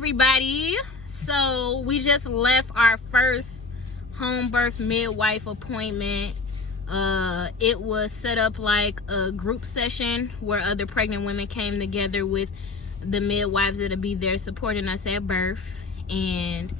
everybody. So we just left our first home birth midwife appointment. It was set up like a group session where other pregnant women came together with the midwives that'll be there supporting us at birth. And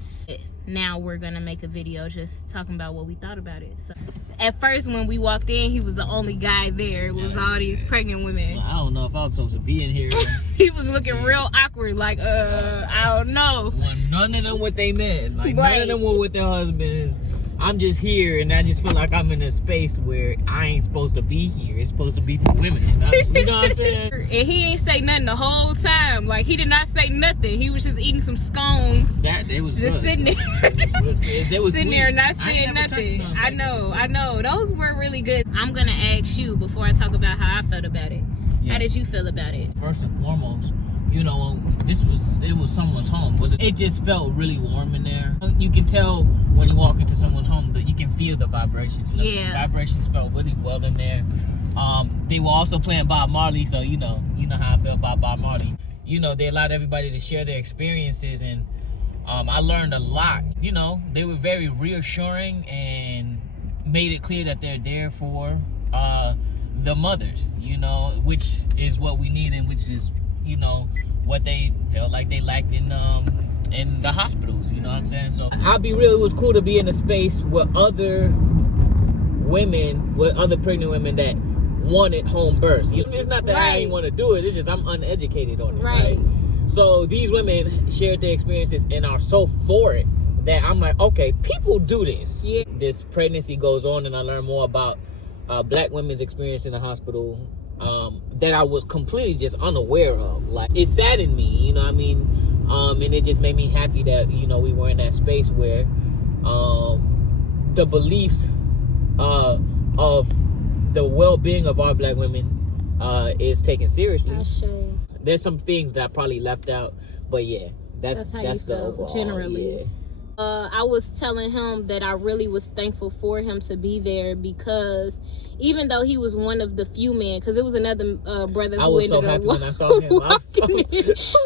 now we're gonna make a video just talking about what we thought about it. So at first when we walked in, he was the only guy there. It was all these pregnant women. Well, I don't know if I was supposed to be in here. He was looking real awkward, like I don't know. Well, none of them what they meant. Like Right. none of them were with their husbands. I'm just here, and I just feel like I'm in a space where I ain't supposed to be here. It's supposed to be for women. You know what I'm saying? And he ain't say nothing the whole time. Like, he did not say nothing. He was just eating some scones. They was Just good. sitting there. They was sitting sweet. there not I ain't saying never touched nothing. none. I know. Those were really good. I'm gonna ask you before I talk about how I felt about it. Yeah. How did you feel about it? First and foremost, you know, it was someone's home. It just felt really warm in there. You can tell when you walk into someone's home that you can feel the vibrations. You know? Yeah. The vibrations felt really well in there. They were also playing Bob Marley, so you know how I feel about Bob Marley. You know, they allowed everybody to share their experiences, and I learned a lot. You know, they were very reassuring and made it clear that they're there for the mothers, you know, which is what we need, and which is, you know, what they felt like they lacked in the hospitals, you know what I'm saying? So I'll be real, it was cool to be in a space with other pregnant women that wanted home births. You know, it's not that I ain't want to do it, it's just I'm uneducated on it. Right. So these women shared their experiences and are so for it that I'm like, okay, people do this. Yeah. This pregnancy goes on, and I learn more about black women's experience in the hospital that I was completely just unaware of. Like, it saddened me, you know what I mean? And it just made me happy that, you know, we were in that space where the beliefs of the well-being of our black women is taken seriously. There's some things that I probably left out, but yeah, that's how you the felt, overall, generally. Yeah. I was telling him that I really was thankful for him to be there, because even though he was one of the few men, because it was another brother who I was ended so happy up when I saw him.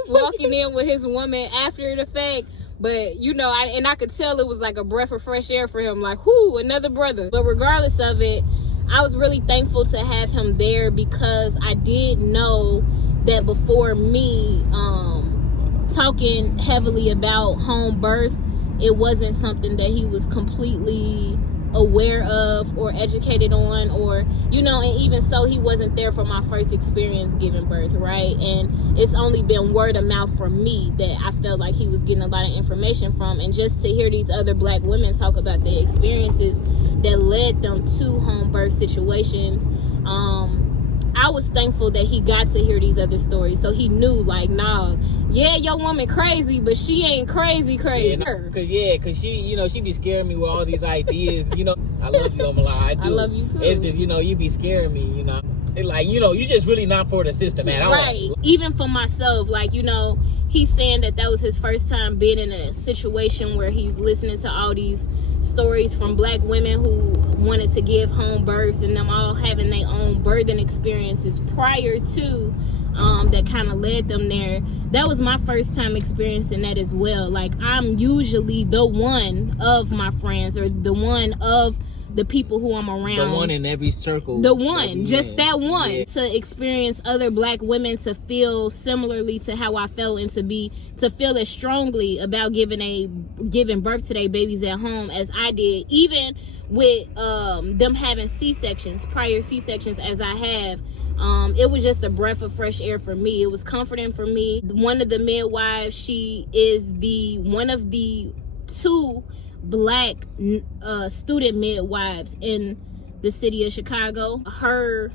walking in with his woman after the fact. But, you know, I could tell it was like a breath of fresh air for him, like, whoo, another brother. But regardless of it, I was really thankful to have him there, because I did know that before me talking heavily about home birth, it wasn't something that he was completely aware of or educated on, or, you know, and even so, he wasn't there for my first experience giving birth, right? And it's only been word of mouth for me that I felt like he was getting a lot of information from. And just to hear these other black women talk about their experiences that led them to home birth situations, I was thankful that he got to hear these other stories, so he knew, like, nah, yeah, your woman crazy, but she ain't crazy. Yeah, cause she, you know, she be scaring me with all these ideas. You know, I love you, Omo Chai. I do. I love you too. It's just, you know, you be scaring me. You know, like, you know, you just really not for the system at all. Right. Even for myself, like, you know, he's saying that was his first time being in a situation where he's listening to all these stories from black women who wanted to give home births, and them all having their own birthing experiences prior to that kind of led them there. That was my first time experiencing that as well. Like, I'm usually the one of my friends, or the one of the people who I'm around, the one in every circle, the one, just that one, yeah. To experience other black women to feel similarly to how I felt, and to feel as strongly about giving birth to their babies at home as I did, even with them having prior C-sections as I have. It was just a breath of fresh air for me. It was comforting for me. One of the midwives, she is one of the 2 black student midwives in the city of Chicago. Her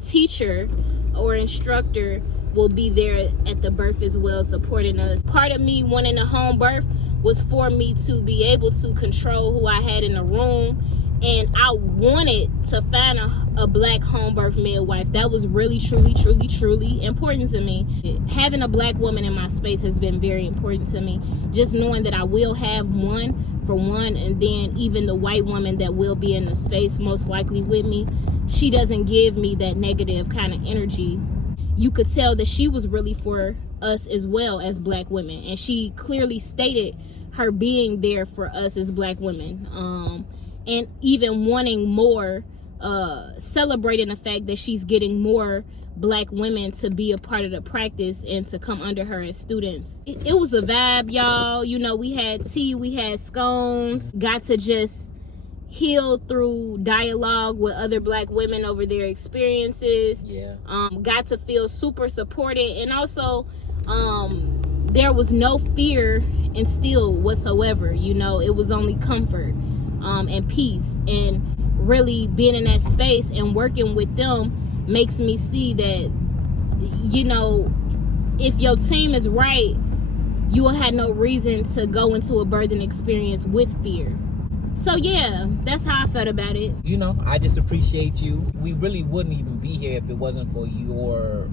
teacher or instructor will be there at the birth as well, supporting us. Part of me wanting a home birth was for me to be able to control who I had in the room, and I wanted to find a black home birth midwife. That was really, truly, truly, truly important to me. Having a black woman in my space has been very important to me. Just knowing that I will have one, and then even the white woman that will be in the space most likely with me, she doesn't give me that negative kind of energy. You could tell that she was really for us as well as Black women, and she clearly stated her being there for us as Black women, and even wanting more, celebrating the fact that she's getting more Black women to be a part of the practice and to come under her as students. It was a vibe, y'all. You know, we had tea, we had scones, got to just heal through dialogue with other Black women over their experiences. Got to feel super supported, and also there was no fear instilled whatsoever. You know, it was only comfort and peace, and really being in that space and working with them makes me see that, you know, if your team is right, you will have no reason to go into a birthing experience with fear. So yeah, that's how I felt about it. You know, I just appreciate you. We really wouldn't even be here if it wasn't for your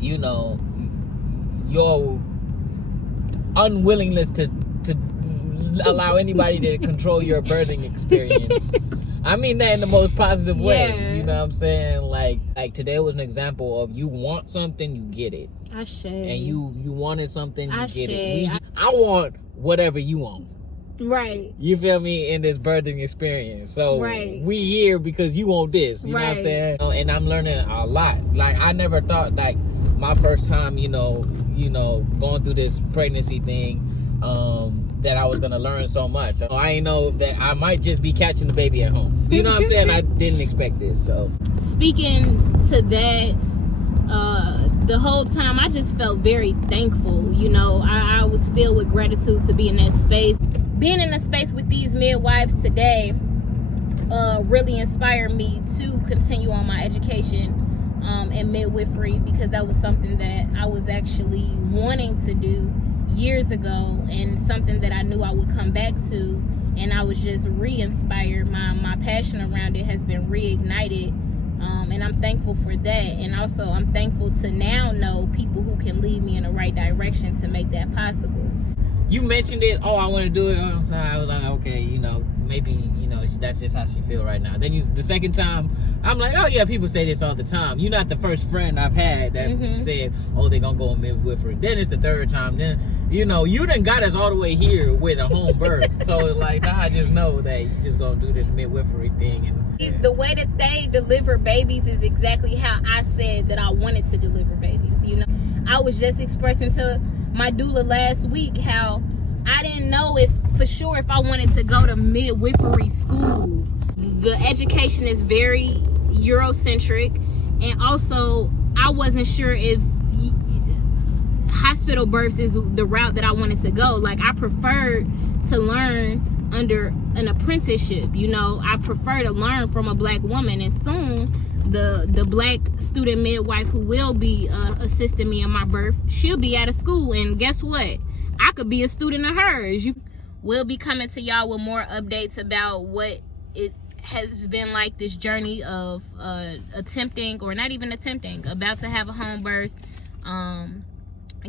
you know, your unwillingness to allow anybody to control your birthing experience. I mean that in the most positive way. You know what I'm saying? Like today was an example of, you want something, you get it. And you wanted something, you get it. I want whatever you want. Right. You feel me? In this birthing experience. So we here because you want this. You know what I'm saying? And I'm learning a lot. Like, I never thought, like, my first time, you know, going through this pregnancy thing, that I was gonna learn so much. So I ain't know that I might just be catching the baby at home. You know what I'm saying? I didn't expect this. So speaking to that, the whole time I just felt very thankful. You know, I was filled with gratitude to be in that space. Being in the space with these midwives today really inspired me to continue on my education in midwifery, because that was something that I was actually wanting to do years ago, and something that I knew I would come back to, and I was just re-inspired. My passion around it has been reignited, and I'm thankful for that. And also I'm thankful to now know people who can lead me in the right direction to make that possible. You mentioned it, I want to do it. I was like, okay, you know, maybe, you know, that's just how she feel right now. Then the second time, I'm like, oh yeah, people say this all the time. You're not the first friend I've had that said, oh, they're gonna go on midwifery. Then it's the third time. Then, you know, you done got us all the way here with a home birth. So like, now I just know that you just gonna do this midwifery thing. And the way that they deliver babies is exactly how I said that I wanted to deliver babies. You know, I was just expressing to my doula last week how I didn't know if for sure if I wanted to go to midwifery school. The education is very Eurocentric, and also I wasn't sure if hospital births is the route that I wanted to go. Like, I preferred to learn under an apprenticeship. You know, I prefer to learn from a Black woman, and soon the Black student midwife who will be assisting me in my birth, she'll be out of school, and guess what? I could be a student of hers. We'll be coming to y'all with more updates about what it has been like, this journey of attempting, or not even attempting, about to have a home birth,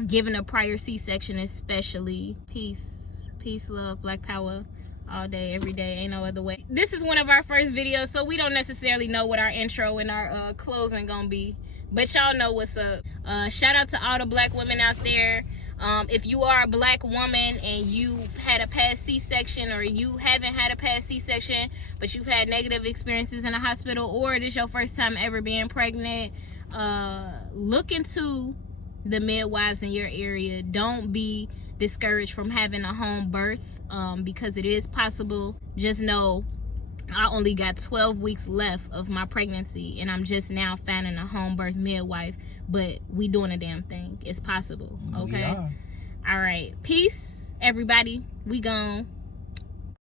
given a prior C-section especially. Peace, love, Black power, all day, every day, ain't no other way. This is one of our first videos, so we don't necessarily know what our intro and our closing gonna be, but y'all know what's up. Shout out to all the Black women out there. If you are a Black woman and you've had a past C-section, or you haven't had a past C-section but you've had negative experiences in a hospital, or it is your first time ever being pregnant, look into the midwives in your area. Don't be discouraged from having a home birth, because it is possible. Just know I only got 12 weeks left of my pregnancy, and I'm just now finding a home birth midwife, but we doing a damn thing. It's possible. Okay. All right, peace everybody, we gone.